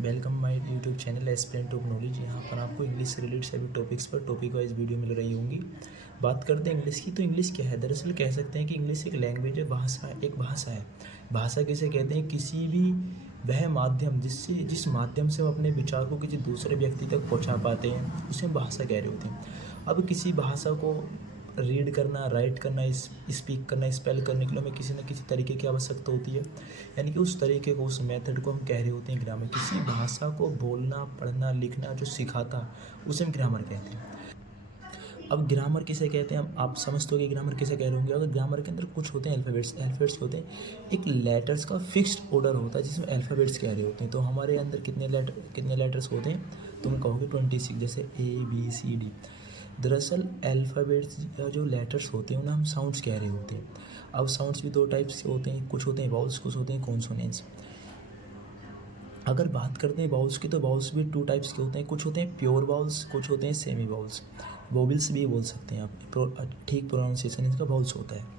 Welcome my YouTube channel aspirant of knowledge. यहाँ पर आपको इंग्लिश से रिलेटेड सभी टॉपिक्स पर टॉपिक वाइज वीडियो मिल रही होंगी। बात करते हैं इंग्लिश की। तो इंग्लिश क्या है? दरअसल कह सकते हैं कि इंग्लिश एक लैंग्वेज है, भाषा, एक भाषा है। भाषा किसे कहते हैं? किसी भी वह माध्यम जिस माध्यम से हम अपने विचार को किसी दूसरे व्यक्ति तक पहुँचा पाते हैं, उसे हम भाषा कह रहे होते हैं। अब किसी भाषा को रीड करना, राइट करना, स्पीक करना, स्पेल करने के लिए हमें किसी न किसी तरीके की आवश्यकता होती है। यानी कि उस तरीके को, उस मेथड को हम कह रहे होते हैं ग्रामर। किसी भाषा को बोलना, पढ़ना, लिखना जो सिखाता, उसे हम ग्रामर कहते हैं। अब ग्रामर किसे कहते हैं? आप समझते हो कि ग्रामर किसे कह रहे होंगे। अगर ग्रामर के अंदर कुछ होते हैं अल्फ़ाबेट्स होते हैं, एक लेटर्स का फिक्स्ड ऑर्डर होता है जिसमें अल्फ़ाबेट्स कह रहे होते हैं। तो हमारे अंदर कितने लेटर्स होते हैं? तुम कहोगे 26, जैसे ABCD। दरअसल अल्फ़ाबेट्स या जो लेटर्स होते हैं उन्हें हम साउंड्स कह रहे होते हैं। अब साउंड्स भी दो टाइप्स के होते हैं, कुछ होते हैं वाउल्स, कुछ होते हैं कॉन्सोनेंट्स। अगर बात करते हैं वाउल्स की, तो वाउल्स भी टू टाइप्स के होते हैं। कुछ होते हैं प्योर वाउल्स, कुछ होते हैं सेमी वाउल्स। वोवेल्स भी बोल सकते हैं आप, ठीक प्रोनाउंसिएशन इनका वाउल्स होता है।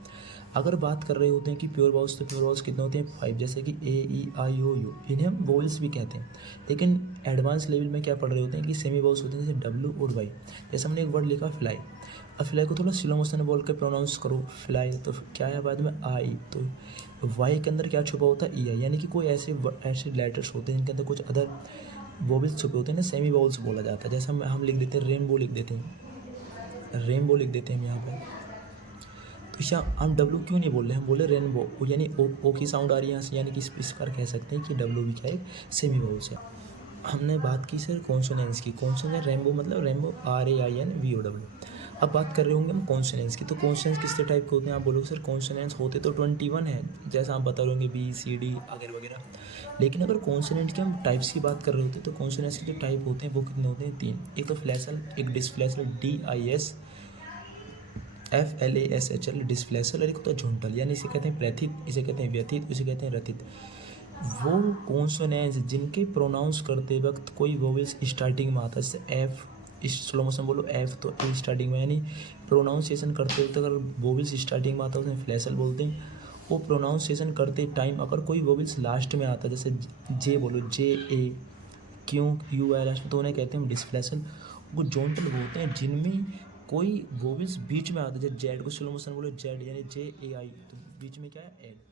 अगर बात कर रहे होते हैं कि प्योर वाउल्स, तो प्योर वाउल्स कितने होते हैं? 5, जैसे कि AEIOU, इन्हें हम वोवेल्स भी कहते हैं। लेकिन एडवांस लेवल में क्या पढ़ रहे होते हैं कि सेमी वाउल्स होते हैं, जैसे W और Y। जैसे हमने एक वर्ड लिखा फ्लाई, अब फ्लाई को थोड़ा स्लो मोशन में बोल के प्रोनाउंस करो फ्लाई, तो क्या है बाद में आई, तो वाई के अंदर क्या छुपा होता है? EI। यानी कि कोई ऐसे लेटर्स होते हैं जिनके अंदर कुछ अदर वोवेल्स छुपे होते हैं ना, सेमी वाउल्स बोला जाता है। जैसे हम लिख देते हैं रेनबो, लिख देते हैं रेनबो, लिख देते हैं हम यहाँ पर। तो क्या हम W क्यों नहीं बोल रहे, हम बोले रेनबो, यानी ओ की साउंड आ रही है यहाँ से, यानी कि इस पर कह सकते हैं कि W भी क्या है? सेमी वाउल्स है। हमने बात की सर कॉन्सोनेंस की। कॉन्सोनेंस रेनबो मतलब रेनबो RAINBOW। अब बात कर रहे होंगे हम कॉन्सोनेंस की। तो कॉन्सोनेंस किस टाइप के होते हैं? आप बोलोगे सर कॉन्सोनेंस होते तो 21 है, जैसा आप बता रहे होंगे BCD वगैरह वगैरह। लेकिन अगर कॉन्सोनेंट के हम टाइप्स की बात कर रहे होते हैं, तो कॉन्सोनेंस के जो टाइप होते हैं वो कितने होते हैं? 3। एक तो फ्लैशल, एक डिस्फ्लैशल, DISFLASHL डिस्फ्लैशल, और एक होता है झुंटल, यानी इसे कहते हैं प्रथित, इसे कहते हैं व्यथित, इसे कहते हैं रथित। वो कॉन्सोनेंट्स जिनके प्रोनाउंस करते वक्त कोई वोवेल्स स्टार्टिंग में आता है, जैसे एफ, इस स्लो मोशन बोलो एफ, तो ए स्टार्टिंग में, यानी प्रोनाउंसिएशन करते वक्त अगर वोवेल्स स्टार्टिंग में आता है उसे फ्लैशल बोलते हैं। वो प्रोनाउंसिएशन करते टाइम अगर कोई वोवेल्स लास्ट में आता है, जैसे जे बोलो, JA, क्यों UI लास्ट में, तो उन्हें कहते हैं हम डिस्फ्लैशल। वो जोंटल होते हैं जिनमें कोई वोवेल्स बीच में आता है, जैसे जेड को स्लो मोशन बोलो जेड, यानी JAI, तो बीच में क्या है? एड।